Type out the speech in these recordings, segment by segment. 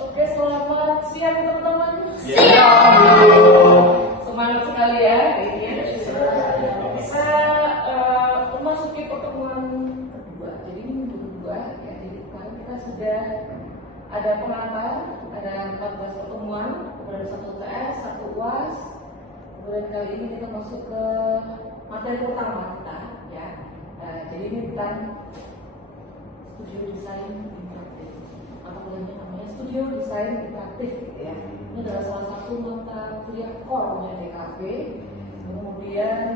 Oke, selamat siang teman-teman. Siang. Semangat sekali ya ini ya. Kita memasuki pertemuan kedua. Jadi ini minggu kedua ya. Jadi kemarin kita sudah ada pengantar, ada 14 pertemuan, kemudian 1 TS, 1 UAS. Kemudian kali ini kita masuk ke materi pertama kita ya. Jadi ini tentang studio desain interaktif. Atau namanya studio desain interaktif gitu ya. Ini adalah salah satu mata kuliah core-nya DKV. Kemudian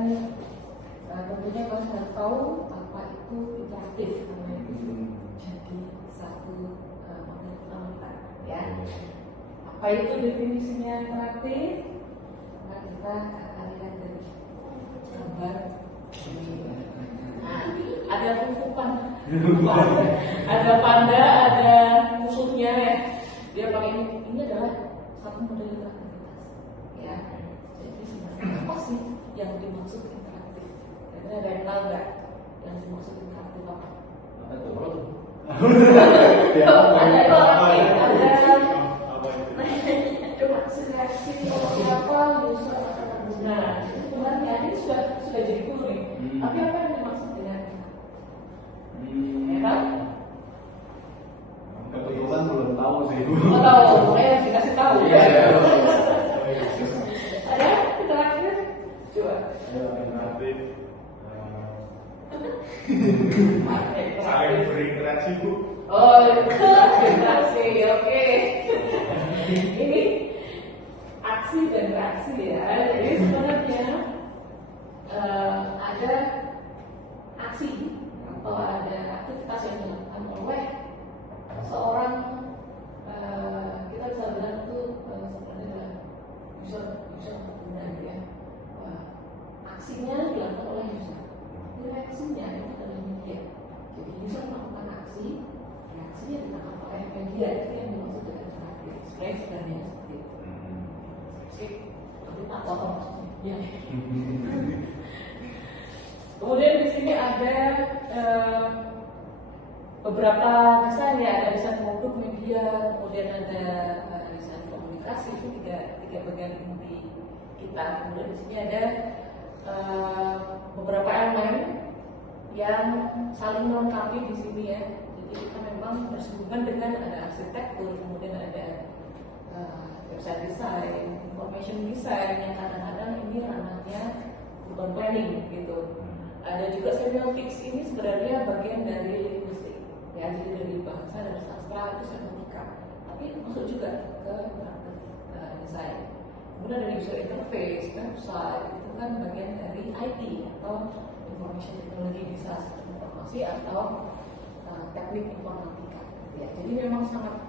tentunya kalian harus tahu apa itu interaktif karena itu jadi satu materi pertama kita ya. Apa itu definisinya interaktif? Nah, kita akan lihat dari gambar ini. Nah, ada kukupan, ada panda, ada musuhnya ya. Dia pakai ini adalah satu model interaktivitas ya. Jadi sebenarnya apa sih yang dimaksud interaktif? Jadi ada yang tahu nggak yang dimaksud interaktif apa? Apa itu? Ada reaksi apa user akan pengguna. Sebenarnya ini sudah jadi cool nih. Tapi apa yang dimaksud dengan ya kan? Kebetulan belum tahu sih. Oh tahu, saya dikasih tahu. Iya. Ada interaktif? Coba. Interaktif. Saling berinteraksi, Bu. Oh, interaksi, oke. Ini aksi dan reaksi ya. Jadi sebenarnya ada aksi atau ada aktivitas yang dilakukan oleh seorang kita bisa bilang itu sebenarnya adalah user pengguna gitu ya. Aksinya dilakukan oleh user, reaksinya itu adalah media. Jadi user melakukan aksi, reaksinya ditangkap oleh media. Itu yang dimaksud dengan interaktif. Sebenarnya seperti itu. Sih, tapi tak potong maksudnya. Ya. Kemudian di sini ada beberapa desain ya, ada desain produk media, kemudian ada desain komunikasi. Itu tiga bagian inti kita. Kemudian di sini ada beberapa elemen yang saling melengkapi di sini ya. Jadi kita memang bersinggungan dengan ada arsitektur, kemudian ada website design, information design yang kadang-kadang ini ranahnya urban planning gitu. Ada juga semiotics, ini sebenarnya bagian dari linguistik ya, jadi dari bahasa dan sastra itu semiotika, tapi masuk juga ke interaktif design. Kemudian dari user interface, website itu kan bagian dari IT atau information technology, bisa sistem informasi atau teknik informatika ya. Jadi memang sangat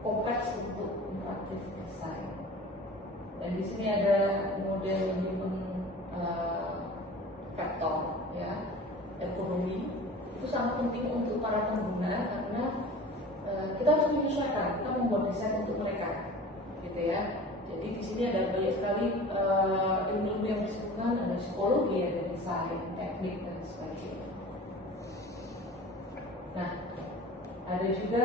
kompleks untuk interaktif design. Dan di sini ada model human factor ya, ekonomi itu sangat penting untuk para pengguna karena kita harus menyesuaikan, kita membuat desain untuk mereka, gitu ya. Jadi di sini ada banyak sekali ilmu yang bersinggungan, ada psikologi, ada desain, teknik dan sebagainya. Nah, ada juga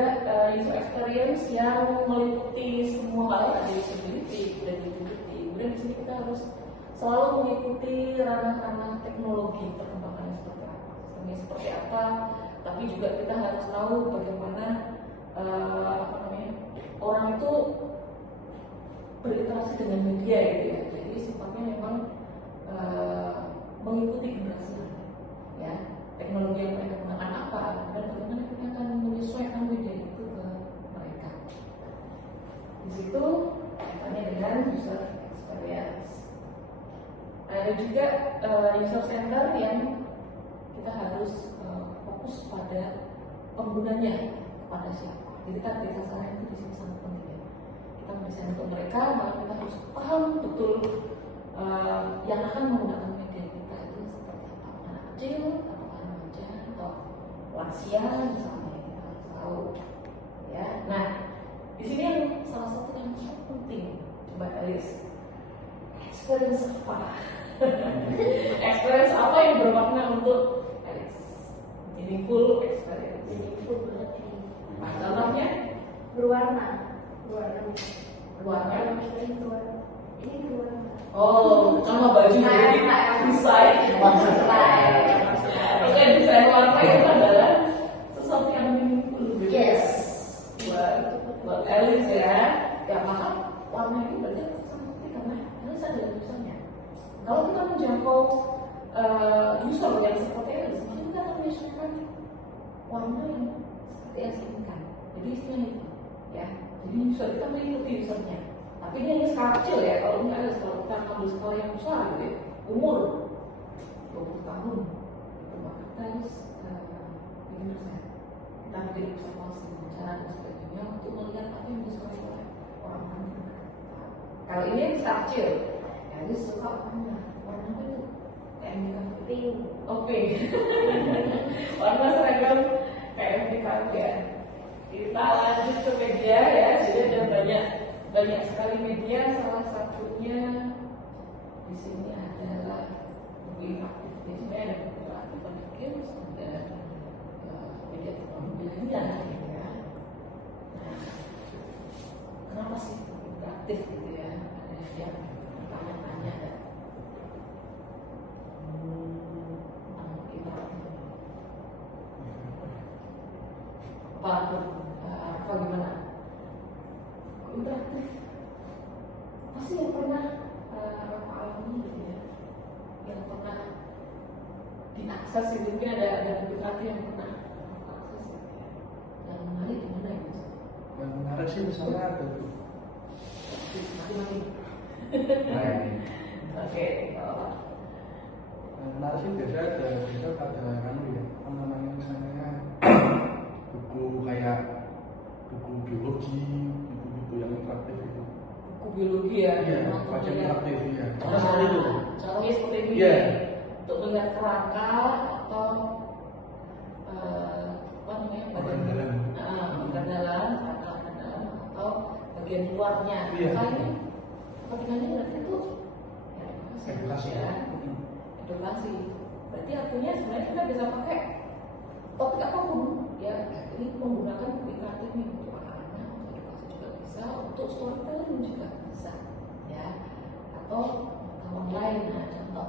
user experience yang meliputi semua hal, ada usability dan utility. Kemudian di sini kita harus selalu mengikuti ranah-ranah teknologi perkembangannya seperti apa, sistemnya seperti apa, tapi juga kita harus tahu bagaimana orang itu berinteraksi dengan media gitu ya. Jadi sifatnya memang mengikuti generasi ya, teknologi yang mereka gunakan apa dan bagaimana kita akan menyesuaikan media itu ke mereka. Di situ kaitannya dengan user experience. Ada juga user center yang kita harus fokus pada penggunanya, kepada siapa. Jadi kan data sasaran itu di sini sangat penting ya. Kita mendesain untuk mereka, maka kita harus paham betul yang akan menggunakan media kita itu seperti apa. Anak kecil, atau remaja, atau lansia misalnya, kita harus tahu. Ya, nah di sini yang salah satu yang sangat penting, coba Alice, experience apa? Experience apa yang bermakna untuk Alice? Meaningful experience. Meaningful berarti Contohnya berwarna. Luarnya. Ini keluar. Oh, sama baju jadi desain. Oke, desain warna itu adalah sesuatu yang meaningful. Yes. Buat Alice ya. Ya maka warna ini berarti sama seperti karena Alice adalah usernya. Kalau kita menjangkau user yang seperti Alice, maka kita akan menyesuaikan warna yang seperti yang diinginkan. Jadi istilahnya itu, ya. Jadi user kita mengikuti usernya. Tapi ini hanya skala kecil ya. Kalau ini ada kalau kita ambil skala yang besar gitu ya, umur 20 tahun, itu maka kita harus bikin riset. Kita bikin observasi, bicara dan sebagainya untuk melihat apa yang disukai oleh orang-orang yang terdekat. Kalau ini skala kecil, ya ini suka warna apa itu? KMDK Pink. Oke. Warna seragam KMDK ya. Kita lanjut ke media ya. Jadi ada banyak sekali media. Salah satunya di sini adalah buku aktif. Di sini ada buku aktif Games, ada media teknologi lainnya ya. Nah, kenapa sih buku aktif gitu ya? Ada yang tanya-tanya ada. Apa gimana? Interaktif. Apa sih yang pernah Rafa alami gitu ya? Yang pernah diakses itu mungkin ada buku interaktif yang pernah akses gitu ya? Yang menarik gimana gitu? Yang menarik sih misalnya ada Mati-mati. Oke. yang menarik sih biasa ada kan ya apa namanya misalnya buku kayak buku biologi, buku-buku yang interaktif itu. Buku biologi ya? Iya, baca interaktif ya. Nah, Seperti itu. contohnya seperti ini. Iya. Untuk melihat kerangka atau apa namanya Organ dalam. organ dalam, kerangka organ dalam atau bagian luarnya. Iya. Makanya kepentingannya berarti itu Edukasi. ya. Edukasi. Berarti artinya sebenarnya kita bisa pakai topik apapun ya. Ini menggunakan buku interaktif nih untuk anak-anak, untuk edukasi juga bisa, untuk storytelling juga bisa, ya. Atau pengetahuan lain. Nah, contoh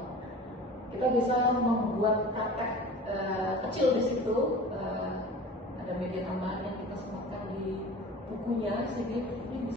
kita bisa membuat praktek kecil di situ. Ada media tambahan yang kita sematkan di bukunya, sehingga ini bisa